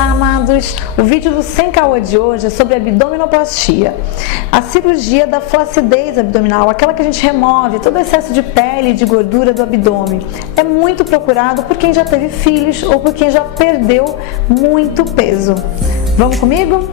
Olá, amados! O vídeo do Sem Caô de hoje é sobre abdominoplastia, a cirurgia da flacidez abdominal, aquela que a gente remove todo o excesso de pele e de gordura do abdômen. É muito procurado por quem já teve filhos ou por quem já perdeu muito peso. Vamos comigo?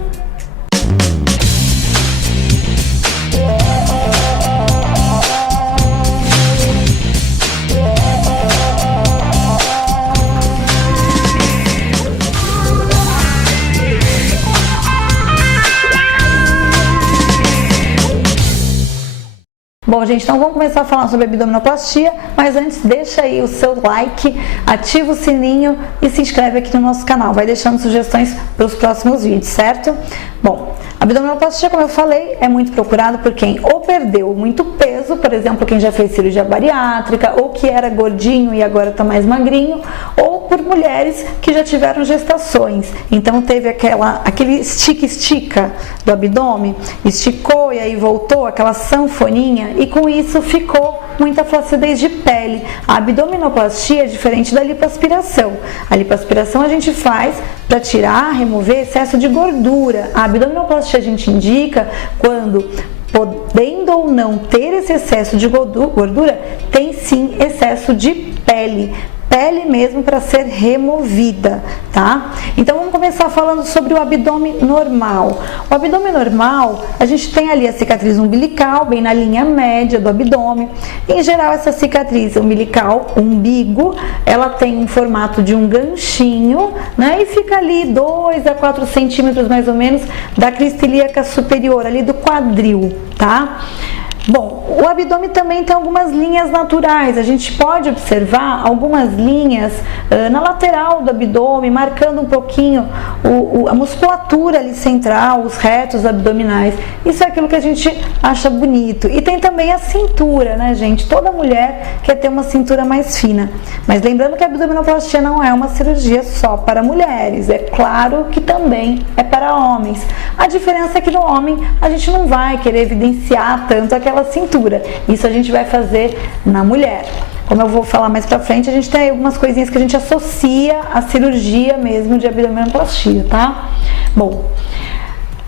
Bom, gente, então vamos começar a falar sobre abdominoplastia, mas antes deixa aí o seu like, ativa o sininho e se inscreve aqui no nosso canal. Vai deixando sugestões para os próximos vídeos, certo? Bom, abdominoplastia, como eu falei, é muito procurado por quem ou perdeu muito peso, por exemplo, quem já fez cirurgia bariátrica, ou que era gordinho e agora está mais magrinho, ou por mulheres que já tiveram gestações. Então teve aquele estica do abdômen, esticou e aí voltou, aquela sanfoninha, e com isso ficou muita flacidez de pele. A abdominoplastia é diferente da lipoaspiração. A lipoaspiração a gente faz para tirar, remover excesso de gordura. A abdominoplastia a gente indica quando, podendo ou não ter esse excesso de gordura, tem sim excesso de pele mesmo para ser removida, tá? Então vamos começar falando sobre o abdômen normal. O abdômen normal, a gente tem ali a cicatriz umbilical, bem na linha média do abdômen. Em geral, essa cicatriz umbilical, umbigo, ela tem um formato de um ganchinho, né? E fica ali 2 a 4 centímetros mais ou menos da crista ilíaca superior, ali do quadril, tá? Bom, o abdômen também tem algumas linhas naturais, a gente pode observar algumas linhas na lateral do abdômen, marcando um pouquinho a musculatura ali central, os retos abdominais. Isso é aquilo que a gente acha bonito. E tem também a cintura, né, gente? Toda mulher quer ter uma cintura mais fina. Mas lembrando que a abdominoplastia não é uma cirurgia só para mulheres, é claro que também é para homens. A diferença é que no homem a gente não vai querer evidenciar tanto aquela cintura. Isso a gente vai fazer na mulher. Como eu vou falar mais pra frente, a gente tem algumas coisinhas que a gente associa à cirurgia mesmo de abdominoplastia, tá? Bom,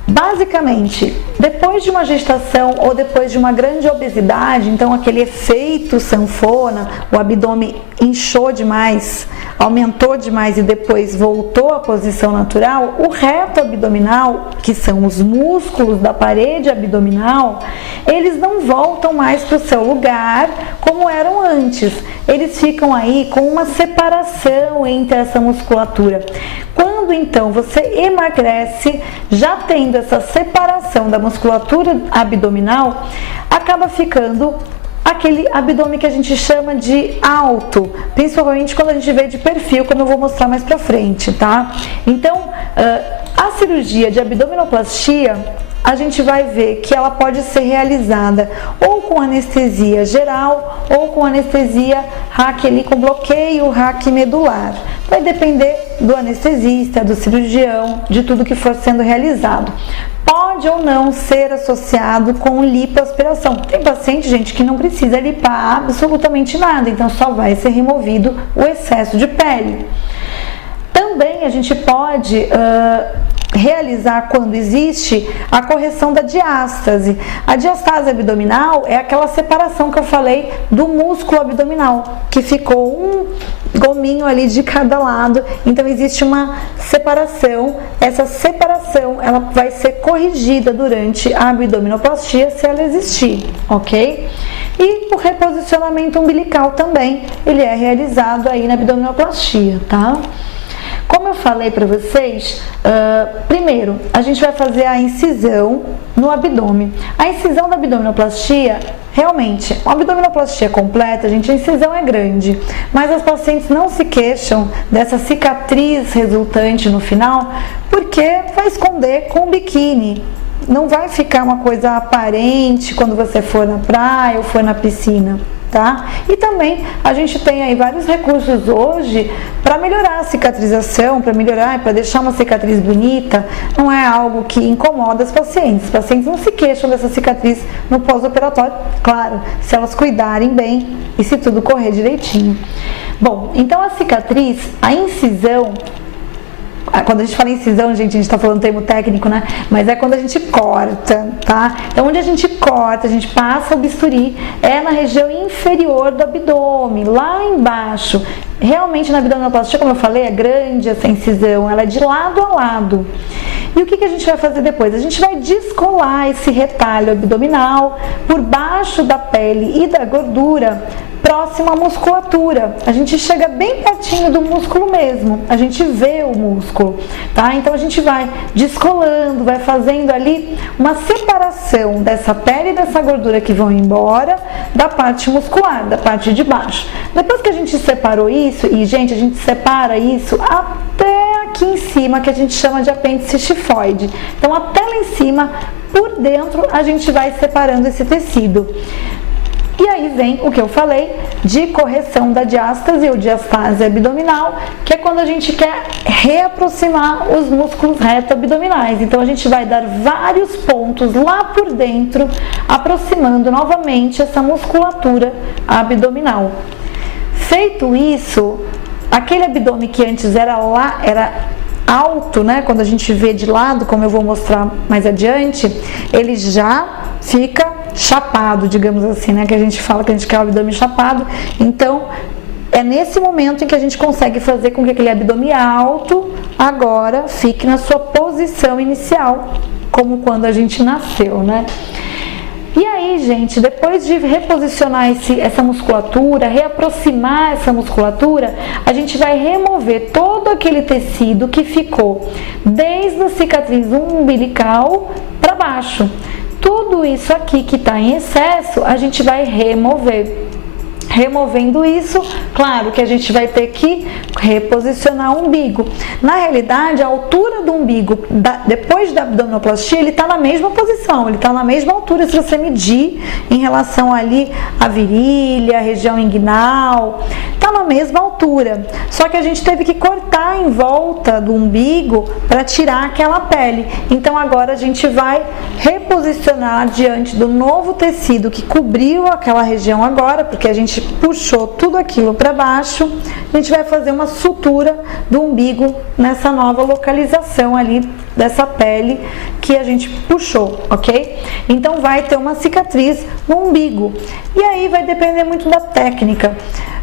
basicamente, depois de uma gestação ou depois de uma grande obesidade, então aquele efeito sanfona, o abdômen inchou demais, aumentou demais e depois voltou à posição natural, o reto abdominal, que são os músculos da parede abdominal, eles não voltam mais para o seu lugar como eram antes. Eles ficam aí com uma separação entre essa musculatura. Quando então você emagrece, já tendo essa separação da musculatura abdominal, acaba ficando aquele abdômen que a gente chama de alto, principalmente quando a gente vê de perfil, como eu vou mostrar mais pra frente, tá? Então, a cirurgia de abdominoplastia, a gente vai ver que ela pode ser realizada ou com anestesia geral ou com anestesia RAC ali com bloqueio RAC medular. Vai depender do anestesista, do cirurgião, de tudo que for sendo realizado. Pode ou não ser associado com lipoaspiração. Tem paciente, gente, que não precisa limpar absolutamente nada, então só vai ser removido o excesso de pele. Também a gente pode realizar, quando existe, a correção da diástase. A diástase abdominal é aquela separação que eu falei do músculo abdominal, que ficou um gominho ali de cada lado, então existe uma separação. Essa separação ela vai ser corrigida durante a abdominoplastia, se ela existir, ok? E o reposicionamento umbilical também, ele é realizado aí na abdominoplastia, tá? Como eu falei para vocês, primeiro a gente vai fazer a incisão no abdômen. A incisão da abdominoplastia, realmente, uma abdominoplastia completa, gente, a incisão é grande, mas as pacientes não se queixam dessa cicatriz resultante no final, porque vai esconder com o biquíni. Não vai ficar uma coisa aparente quando você for na praia ou for na piscina. Tá? E também a gente tem aí vários recursos hoje para melhorar a cicatrização, para deixar uma cicatriz bonita. Não é algo que incomoda as pacientes. Os pacientes não se queixam dessa cicatriz no pós-operatório, claro, se elas cuidarem bem e se tudo correr direitinho. Bom, então a cicatriz, a incisão, quando a gente fala incisão, gente, a gente tá falando termo técnico, né? Mas é quando a gente corta, tá? Então, onde a gente corta, a gente passa o bisturi, é na região inferior do abdômen, lá embaixo. Realmente, na abdominoplastia, como eu falei, é grande essa incisão, ela é de lado a lado. E o que a gente vai fazer depois? A gente vai descolar esse retalho abdominal por baixo da pele e da gordura, próximo à musculatura. A gente chega bem pertinho do músculo mesmo, a gente vê o músculo, tá? Então a gente vai descolando, vai fazendo ali uma separação dessa pele e dessa gordura que vão embora da parte muscular, da parte de baixo. Depois que a gente separou isso, e gente, a gente separa isso até aqui em cima, que a gente chama de apêndice xifoide. Então até lá em cima, por dentro, a gente vai separando esse tecido. E aí vem o que eu falei de correção da diástase ou diastase abdominal, que é quando a gente quer reaproximar os músculos reto-abdominais. Então a gente vai dar vários pontos lá por dentro, aproximando novamente essa musculatura abdominal. Feito isso, aquele abdômen que antes era alto, né? Quando a gente vê de lado, como eu vou mostrar mais adiante, ele já fica chapado, digamos assim, né? Que a gente fala que a gente quer o abdômen chapado. Então, é nesse momento em que a gente consegue fazer com que aquele abdômen alto agora fique na sua posição inicial, como quando a gente nasceu, né? E aí, gente, depois de reposicionar essa musculatura, reaproximar essa musculatura, a gente vai remover todo aquele tecido que ficou desde a cicatriz umbilical para baixo. Tudo isso aqui que está em excesso, a gente vai remover. Removendo isso, claro que a gente vai ter que reposicionar o umbigo. Na realidade, a altura do umbigo, depois da abdominoplastia, ele está na mesma posição, ele está na mesma altura se você medir em relação ali à virilha, a região inguinal, está na mesma altura. Só que a gente teve que cortar em volta do umbigo para tirar aquela pele. Então agora a gente vai reposicionar diante do novo tecido que cobriu aquela região agora, porque a gente puxou tudo aquilo para baixo, a gente vai fazer uma sutura do umbigo nessa nova localização ali dessa pele que a gente puxou, ok? Então vai ter uma cicatriz no umbigo. E aí vai depender muito da técnica.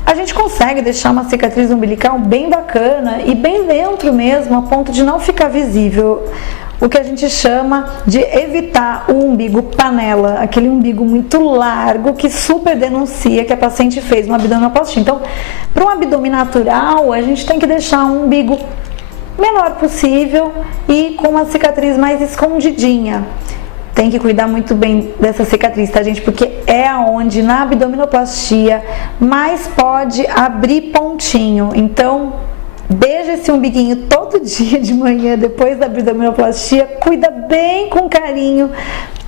A gente consegue deixar uma cicatriz umbilical bem bacana e bem dentro mesmo, a ponto de não ficar visível. O que a gente chama de evitar o umbigo panela, aquele umbigo muito largo que super denuncia que a paciente fez uma abdominoplastia. Então, para um abdômen natural, a gente tem que deixar um umbigo menor possível e com uma cicatriz mais escondidinha. Tem que cuidar muito bem dessa cicatriz, tá, gente? Porque é aonde na abdominoplastia mais pode abrir pontinho. Então, beija esse umbiguinho todo dia de manhã, depois da abdominoplastia, cuida bem com carinho,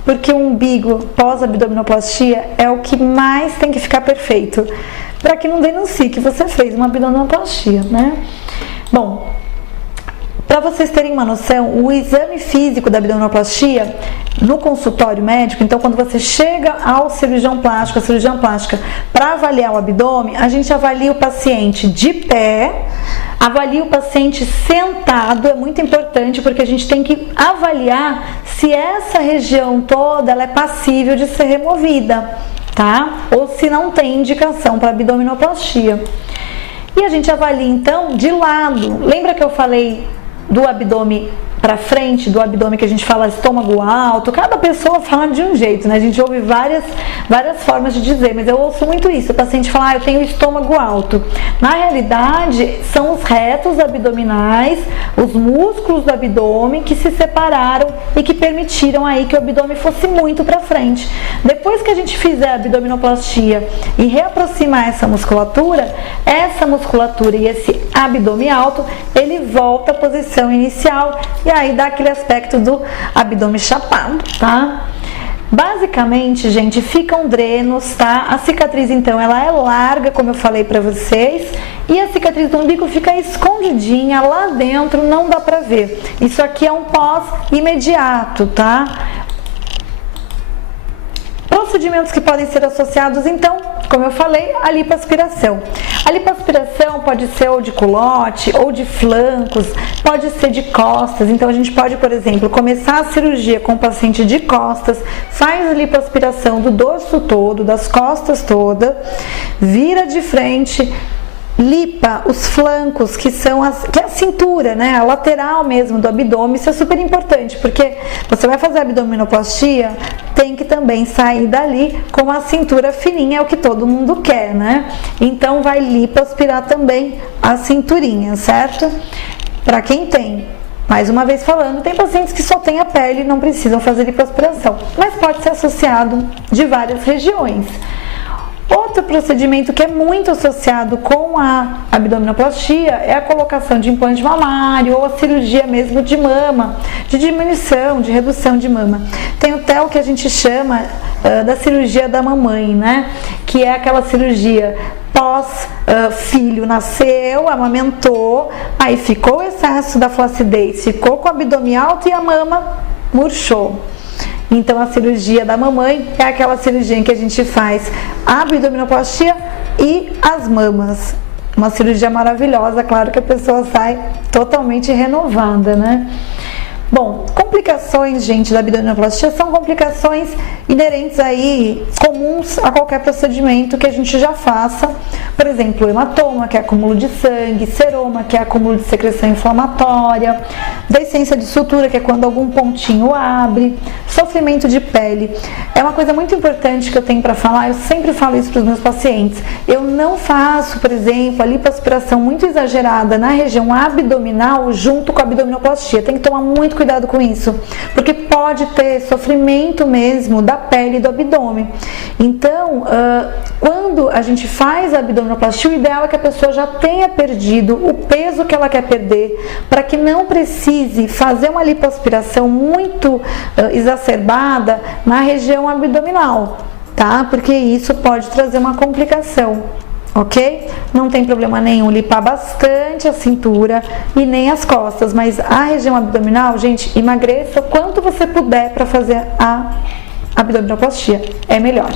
porque o umbigo pós-abdominoplastia é o que mais tem que ficar perfeito, para que não denuncie que você fez uma abdominoplastia, né? Bom, para vocês terem uma noção, o exame físico da abdominoplastia no consultório médico, então quando você chega ao cirurgião plástico, a cirurgiã plástica, para avaliar o abdômen, a gente avalia o paciente de pé, avalia o paciente sentado, é muito importante porque a gente tem que avaliar se essa região toda ela é passível de ser removida, tá? Ou se não tem indicação para abdominoplastia. E a gente avalia então de lado. Lembra que eu falei do abdômen para frente, do abdômen que a gente fala estômago alto? Cada pessoa fala de um jeito, né? A gente ouve várias formas de dizer, mas eu ouço muito isso. O paciente fala, eu tenho estômago alto. Na realidade, são os retos abdominais, os músculos do abdômen que se separaram e que permitiram aí que o abdômen fosse muito para frente. Depois que a gente fizer a abdominoplastia e reaproximar essa musculatura e esse abdômen alto, ele volta à posição inicial e aí dá aquele aspecto do abdômen chapado, tá? Basicamente, gente, ficam drenos, tá? A cicatriz, então, ela é larga, como eu falei pra vocês, e a cicatriz do umbigo fica escondidinha lá dentro, não dá pra ver. Isso aqui é um pós imediato, tá? Procedimentos que podem ser associados, então, como eu falei, a lipoaspiração. A lipoaspiração pode ser ou de culote, ou de flancos, pode ser de costas. Então a gente pode, por exemplo, começar a cirurgia com o paciente de costas, faz a lipoaspiração do dorso todo, das costas toda, vira de frente, lipa os flancos, que é a cintura, né? A lateral mesmo do abdômen. Isso é super importante, porque você vai fazer abdominoplastia, tem que também sair dali com a cintura fininha, é o que todo mundo quer, né? Então vai lipoaspirar também a cinturinha, certo? Para quem tem, mais uma vez falando, tem pacientes que só têm a pele e não precisam fazer lipoaspiração, mas pode ser associado de várias regiões. Outro procedimento que é muito associado com a abdominoplastia é a colocação de implante mamário ou a cirurgia mesmo de mama, de diminuição, de redução de mama. Tem até o que a gente chama da cirurgia da mamãe, né? Que é aquela cirurgia pós filho nasceu, amamentou, aí ficou o excesso da flacidez, ficou com o abdômen alto e a mama murchou. Então a cirurgia da mamãe é aquela cirurgia em que a gente faz a abdominoplastia e as mamas. Uma cirurgia maravilhosa, claro que a pessoa sai totalmente renovada, né? Bom, complicações, gente, da abdominoplastia são complicações inerentes aí, comuns a qualquer procedimento que a gente já faça. Por exemplo, hematoma, que é acúmulo de sangue, seroma, que é acúmulo de secreção inflamatória, descência de sutura, que é quando algum pontinho abre, sofrimento de pele. É uma coisa muito importante que eu tenho para falar, eu sempre falo isso para os meus pacientes. Eu não faço, por exemplo, a lipoaspiração muito exagerada na região abdominal junto com a abdominoplastia. Tem que tomar muito cuidado com isso, porque pode ter sofrimento mesmo da pele e do abdômen. Então, quando a gente faz a abdominoplastia, o ideal é que a pessoa já tenha perdido o peso que ela quer perder, para que não precise fazer uma lipoaspiração muito exacerbada na região abdominal, tá? Porque isso pode trazer uma complicação. Ok? Não tem problema nenhum limpar bastante a cintura e nem as costas, mas a região abdominal, gente, emagreça o quanto você puder para fazer a abdominoplastia, é melhor.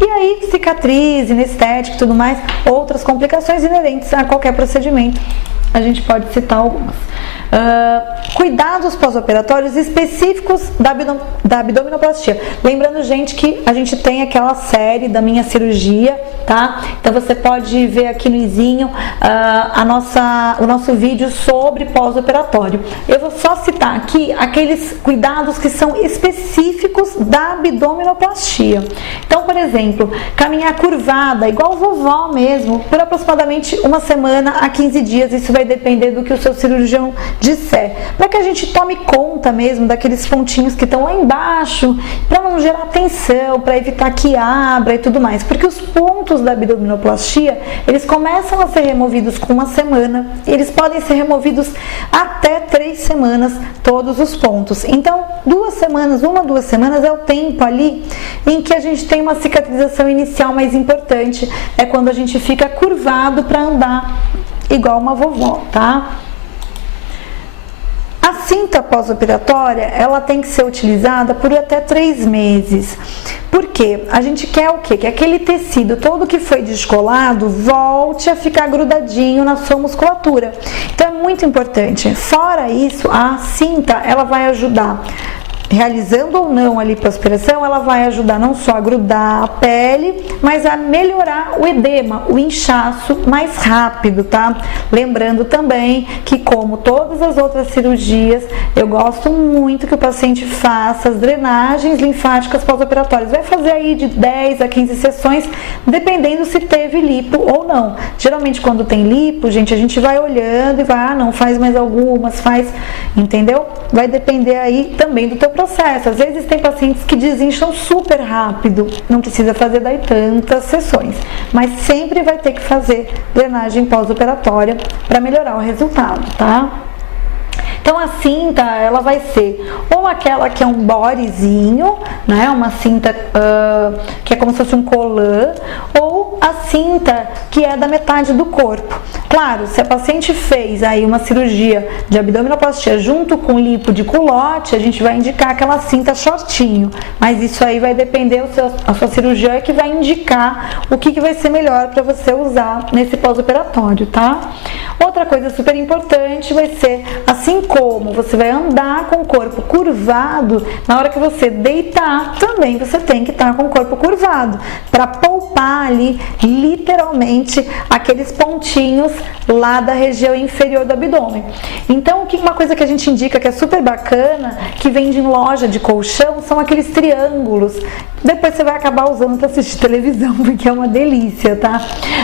E aí, cicatriz, inestética e tudo mais, outras complicações inerentes a qualquer procedimento, a gente pode citar algumas. Cuidados pós-operatórios específicos da abdominoplastia. Lembrando, gente, que a gente tem aquela série da minha cirurgia, tá? Então você pode ver aqui no izinho o nosso vídeo sobre pós-operatório. Eu vou só citar aqui aqueles cuidados que são específicos da abdominoplastia. Então, por exemplo, caminhar curvada, igual vovó mesmo, por aproximadamente uma semana a 15 dias. Isso vai depender do que o seu cirurgião disser, para que a gente tome conta mesmo daqueles pontinhos que estão lá embaixo, para não gerar tensão, para evitar que abra e tudo mais, porque os pontos da abdominoplastia, eles começam a ser removidos com uma semana, eles podem ser removidos até 3 semanas, todos os pontos. Então, 2 semanas, 2 semanas é o tempo ali em que a gente tem uma cicatrização inicial mais importante, é quando a gente fica curvado para andar igual uma vovó, tá? A cinta pós-operatória, ela tem que ser utilizada por até 3 meses. Por quê? A gente quer o quê? Que aquele tecido todo que foi descolado volte a ficar grudadinho na sua musculatura. Então é muito importante. Fora isso, a cinta, ela vai ajudar, realizando ou não a lipoaspiração, ela vai ajudar não só a grudar a pele, mas a melhorar o edema, o inchaço mais rápido, tá? Lembrando também que, como todas as outras cirurgias, eu gosto muito que o paciente faça as drenagens linfáticas pós-operatórias. Vai fazer aí de 10 a 15 sessões, dependendo se teve lipo ou não. Geralmente, quando tem lipo, gente, a gente vai olhando e vai, não, faz mais algumas, faz, entendeu? Vai depender aí também do teu processo. Às vezes tem pacientes que desincham super rápido, não precisa fazer daí tantas sessões, mas sempre vai ter que fazer drenagem pós-operatória para melhorar o resultado, tá? Então a cinta, ela vai ser ou aquela que é um bodyzinho, né, uma cinta que é como se fosse um colã, ou a cinta que é da metade do corpo. Claro, se a paciente fez aí uma cirurgia de abdominoplastia junto com lipo de culote, a gente vai indicar aquela cinta shortinho, mas isso aí vai depender, a sua cirurgiã que vai indicar o que vai ser melhor para você usar nesse pós-operatório, tá? Outra coisa super importante vai ser, assim como você vai andar com o corpo curvado, na hora que você deitar, também você tem que estar com o corpo curvado, para poupar ali, literalmente, aqueles pontinhos lá da região inferior do abdômen. Então, uma coisa que a gente indica que é super bacana, que vende em loja de colchão, são aqueles triângulos. Depois você vai acabar usando para assistir televisão, porque é uma delícia, tá?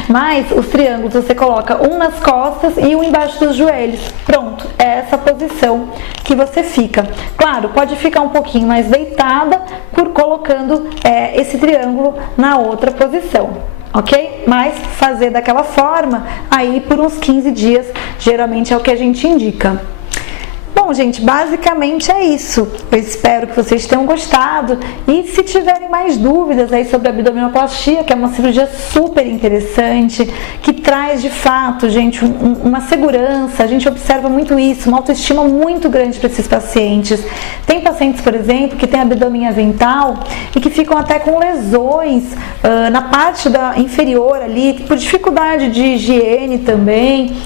Mas os triângulos você coloca um nas costas e um embaixo dos joelhos. Pronto, é essa posição que você fica. Claro, pode ficar um pouquinho mais deitada por colocando esse triângulo na outra posição. Ok? Mas fazer daquela forma aí por uns 15 dias, geralmente é o que a gente indica. Bom, gente, basicamente é isso. Eu espero que vocês tenham gostado e se tiverem mais dúvidas aí sobre a abdominoplastia, que é uma cirurgia super interessante, que traz de fato, gente, uma segurança, a gente observa muito isso, uma autoestima muito grande para esses pacientes. Tem pacientes, por exemplo, que têm abdômen avental e que ficam até com lesões na parte inferior ali, por dificuldade de higiene também,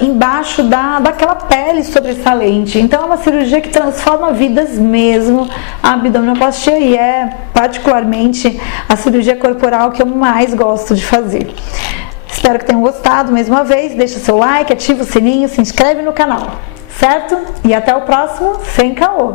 embaixo daquela pele sobressalente. Então é uma cirurgia que transforma vidas mesmo, a abdominoplastia, e é particularmente a cirurgia corporal que eu mais gosto de fazer. Espero que tenham gostado. Mais uma vez, deixa seu like, ativa o sininho, se inscreve no canal, certo? E até o próximo Sem Caô!